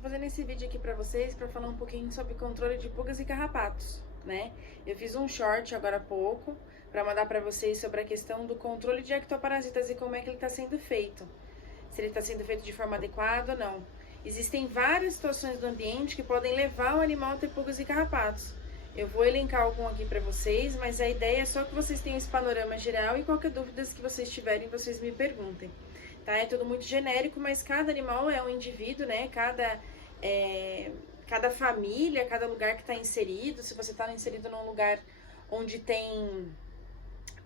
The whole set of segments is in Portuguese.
Tô fazendo esse vídeo aqui pra vocês pra falar um pouquinho sobre controle de pulgas e carrapatos, né? Eu fiz um short agora há pouco pra mandar pra vocês sobre a questão do controle de ectoparasitas e como é que ele tá sendo feito. Se ele tá sendo feito de forma adequada ou não. Existem várias situações do ambiente que podem levar o animal a ter pulgas e carrapatos. Eu vou elencar algum aqui pra vocês, mas a ideia é só que vocês tenham esse panorama geral e qualquer dúvida que vocês tiverem, vocês me perguntem. Tá? É tudo muito genérico, mas cada animal é um indivíduo, né? Cada família, cada lugar que está inserido. Se você está inserido num lugar onde tem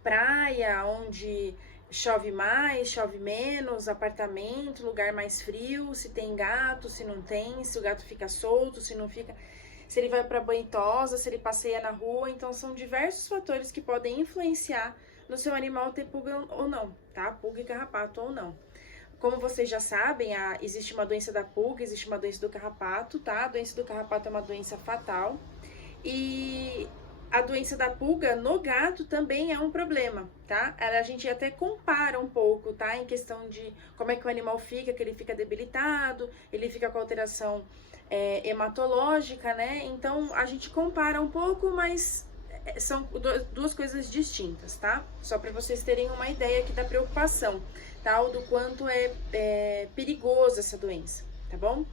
praia, onde chove mais, chove menos, apartamento, lugar mais frio, se tem gato, se não tem, se o gato fica solto, se não fica, se ele vai para banhosa, se ele passeia na rua. Então são diversos fatores que podem influenciar no seu animal ter pulga ou não, tá? Pulga e carrapato ou não. Como vocês já sabem, existe uma doença da pulga, existe uma doença do carrapato, tá? A doença do carrapato é uma doença fatal. E a doença da pulga no gato também é um problema, tá? A gente até compara um pouco, tá? Em questão de como é que o animal fica, que ele fica debilitado, ele fica com alteração hematológica, né? Então, a gente compara um pouco, mas são duas coisas distintas, tá? Só para vocês terem uma ideia aqui da preocupação, tá? Do quanto é perigoso essa doença, tá bom?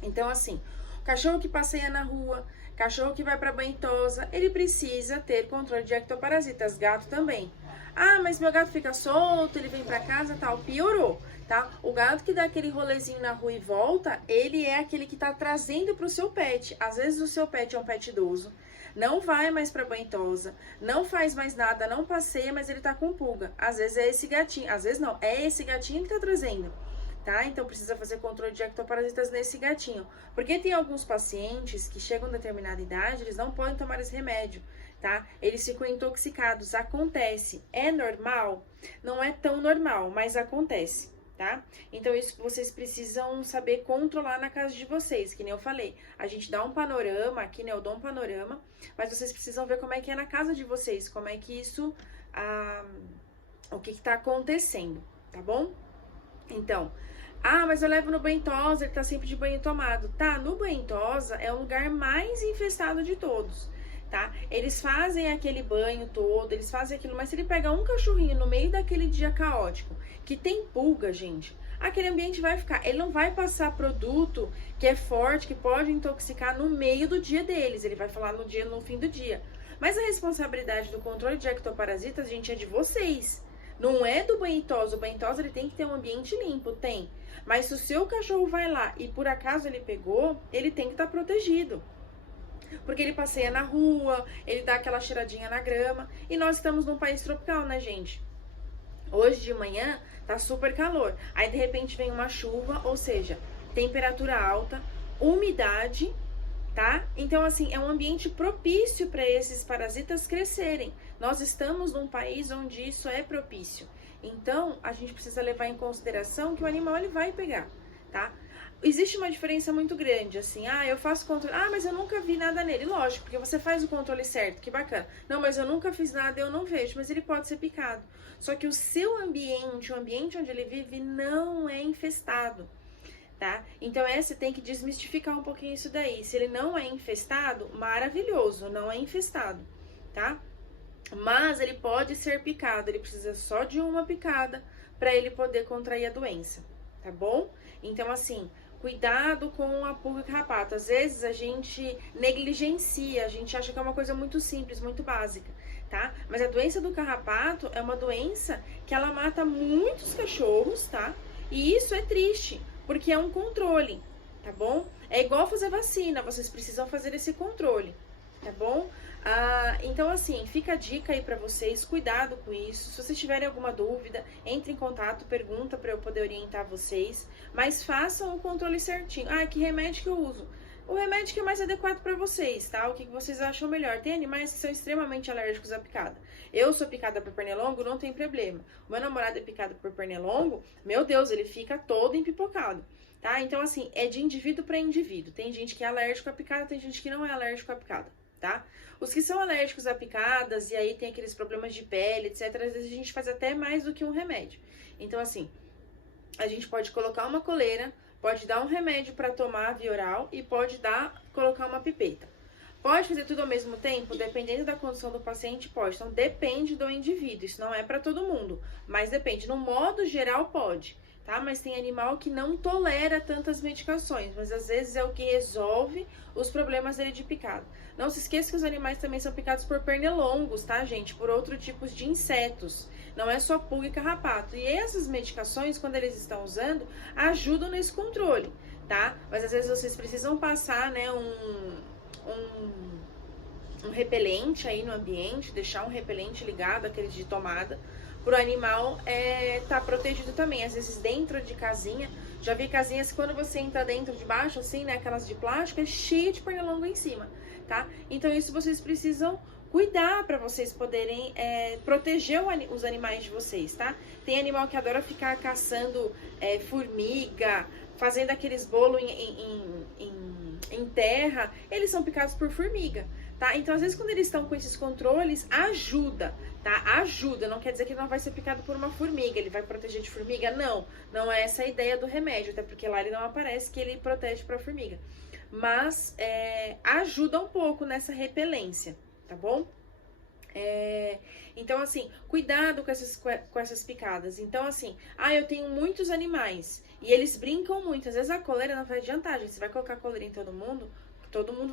Então, assim, cachorro que passeia na rua, cachorro que vai para banhosa, ele precisa ter controle de ectoparasitas, gato também. Ah, mas meu gato fica solto, ele vem para casa, tal, piorou, tá? O gato que dá aquele rolezinho na rua e volta, ele é aquele que tá trazendo pro seu pet. Às vezes o seu pet é um pet idoso, não vai mais pra banhosa, não faz mais nada, não passeia, mas ele tá com pulga. Às vezes é esse gatinho, às vezes não, é esse gatinho que tá trazendo, tá? Então precisa fazer controle de ectoparasitas nesse gatinho. Porque tem alguns pacientes que chegam a determinada idade, eles não podem tomar esse remédio, tá? Eles ficam intoxicados, acontece. É normal? Não é tão normal, mas acontece, tá? Então isso vocês precisam saber controlar na casa de vocês, que nem eu falei. A gente dá um panorama aqui, né? Eu dou um panorama, mas vocês precisam ver como é que é na casa de vocês, como é que isso, o que tá acontecendo, tá bom? Então, mas eu levo no banhosa, ele tá sempre de banho tomado. Tá, no banhosa é o lugar mais infestado de todos, tá? Eles fazem aquele banho todo, eles fazem aquilo, mas se ele pega um cachorrinho no meio daquele dia caótico, que tem pulga, gente, aquele ambiente vai ficar, ele não vai passar produto que é forte, que pode intoxicar no meio do dia deles, ele vai falar no fim do dia. Mas a responsabilidade do controle de ectoparasitas, gente, é de vocês. Não é do banhosa. O banhosa ele tem que ter um ambiente limpo, tem. Mas se o seu cachorro vai lá e por acaso ele pegou, ele tem que estar protegido. Porque ele passeia na rua, ele dá aquela cheiradinha na grama. E nós estamos num país tropical, né, gente? Hoje de manhã tá super calor. Aí de repente vem uma chuva, ou seja, temperatura alta, umidade, tá? Então, assim, é um ambiente propício para esses parasitas crescerem. Nós estamos num país onde isso é propício. Então, a gente precisa levar em consideração que o animal ele vai pegar, tá? Existe uma diferença muito grande, assim, eu faço controle, mas eu nunca vi nada nele. Lógico, porque você faz o controle certo, que bacana. Não, mas eu nunca fiz nada, eu não vejo, mas ele pode ser picado. Só que o seu ambiente, o ambiente onde ele vive, não é infestado, tá? Então você tem que desmistificar um pouquinho isso daí. Se ele não é infestado, maravilhoso, não é infestado, tá? Mas ele pode ser picado, ele precisa só de uma picada para ele poder contrair a doença, tá bom? Então, assim, cuidado com a pulga e carrapato. Às vezes a gente negligencia, a gente acha que é uma coisa muito simples, muito básica, tá? Mas a doença do carrapato é uma doença que ela mata muitos cachorros, tá? E isso é triste, porque é um controle, tá bom? É igual fazer vacina, vocês precisam fazer esse controle, tá bom? Então, assim, fica a dica aí pra vocês, cuidado com isso. Se vocês tiverem alguma dúvida, entre em contato, pergunta pra eu poder orientar vocês. Mas façam o controle certinho. Que remédio que eu uso? O remédio que é mais adequado pra vocês, tá? O que vocês acham melhor. Tem animais que são extremamente alérgicos à picada. Eu sou picada por pernilongo, não tem problema. O meu namorado é picado por pernilongo, meu Deus, ele fica todo empipocado, tá? Então, assim, é de indivíduo pra indivíduo. Tem gente que é alérgico à picada, tem gente que não é alérgico à picada, tá? Os que são alérgicos a picadas, e aí tem aqueles problemas de pele, etc., às vezes a gente faz até mais do que um remédio. Então, assim, a gente pode colocar uma coleira, Pode dar um remédio para tomar via oral e pode colocar uma pipeta. Pode fazer tudo ao mesmo tempo? Dependendo da condição do paciente, pode. Então, depende do indivíduo. Isso não é para todo mundo, mas depende. No modo geral, pode, tá? Mas tem animal que não tolera tantas medicações, mas às vezes é o que resolve os problemas dele de picada. Não se esqueça que os animais também são picados por pernilongos, tá, gente? Por outros tipos de insetos. Não é só pulga e carrapato. E essas medicações, quando eles estão usando, ajudam nesse controle, tá? Mas às vezes vocês precisam passar, né, um repelente aí no ambiente, deixar um repelente ligado, aquele de tomada, pro animal tá protegido também. Às vezes dentro de casinha, já vi casinhas que quando você entra dentro de baixo, assim, né, aquelas de plástico, é cheio de pernilongo em cima, tá? Então isso vocês precisam cuidar para vocês poderem proteger os animais de vocês, tá? Tem animal que adora ficar caçando formiga, fazendo aqueles bolos em terra, eles são picados por formiga, tá? Então, às vezes, quando eles estão com esses controles, ajuda, tá? Ajuda, não quer dizer que ele não vai ser picado por uma formiga, ele vai proteger de formiga, não. Não é essa a ideia do remédio, até porque lá ele não aparece que ele protege pra formiga. Mas, ajuda um pouco nessa repelência, tá bom? Então, assim, cuidado com essas picadas. Então, assim, eu tenho muitos animais e eles brincam muito. Às vezes a coleira não vai adiantar, gente. Você vai colocar coleira em todo mundo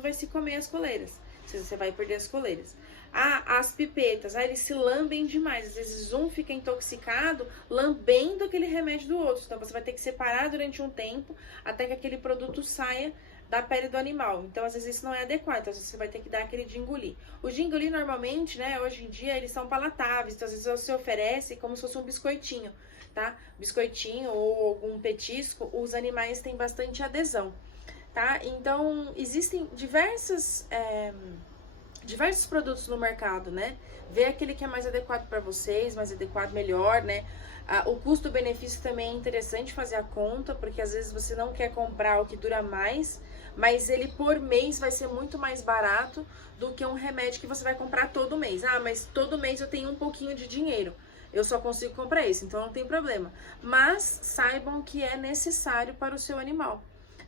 vai se comer as coleiras. Você vai perder as coleiras. As pipetas, eles se lambem demais. Às vezes um fica intoxicado lambendo aquele remédio do outro. Então, você vai ter que separar durante um tempo até que aquele produto saia da pele do animal. Então, às vezes isso não é adequado, então você vai ter que dar aquele de engolir. Os de engolir, normalmente, né, hoje em dia, eles são palatáveis, então às vezes você oferece como se fosse um biscoitinho, tá? Biscoitinho ou algum petisco, os animais têm bastante adesão, tá? Então, existem diversos produtos no mercado, né? Vê aquele que é mais adequado para vocês, mais adequado, melhor, né? O custo-benefício também é interessante fazer a conta, porque às vezes você não quer comprar o que dura mais, mas ele por mês vai ser muito mais barato do que um remédio que você vai comprar todo mês. Mas todo mês eu tenho um pouquinho de dinheiro, eu só consigo comprar esse, então não tem problema. Mas saibam que é necessário para o seu animal,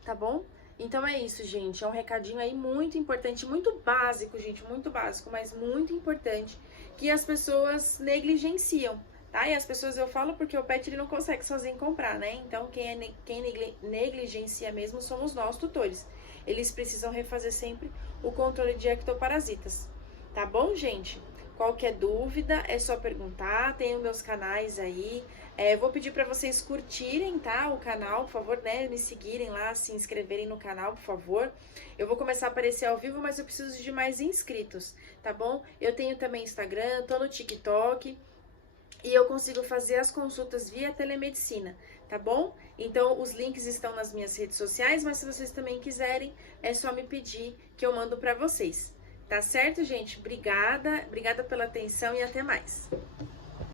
tá bom? Então é isso, gente, é um recadinho aí muito importante, muito básico, gente, muito básico, mas muito importante, que as pessoas negligenciam, tá? E as pessoas, eu falo porque o pet ele não consegue sozinho comprar, né? Então quem negligencia mesmo somos nós, tutores. Eles precisam refazer sempre o controle de ectoparasitas, tá bom, gente? Qualquer dúvida é só perguntar, tem os meus canais aí. Vou pedir para vocês curtirem, tá, o canal, por favor, né, me seguirem lá, se inscreverem no canal, por favor. Eu vou começar a aparecer ao vivo, mas eu preciso de mais inscritos, tá bom? Eu tenho também Instagram, tô no TikTok e eu consigo fazer as consultas via telemedicina, tá bom? Então, os links estão nas minhas redes sociais, mas se vocês também quiserem, é só me pedir que eu mando para vocês. Tá certo, gente? Obrigada pela atenção e até mais.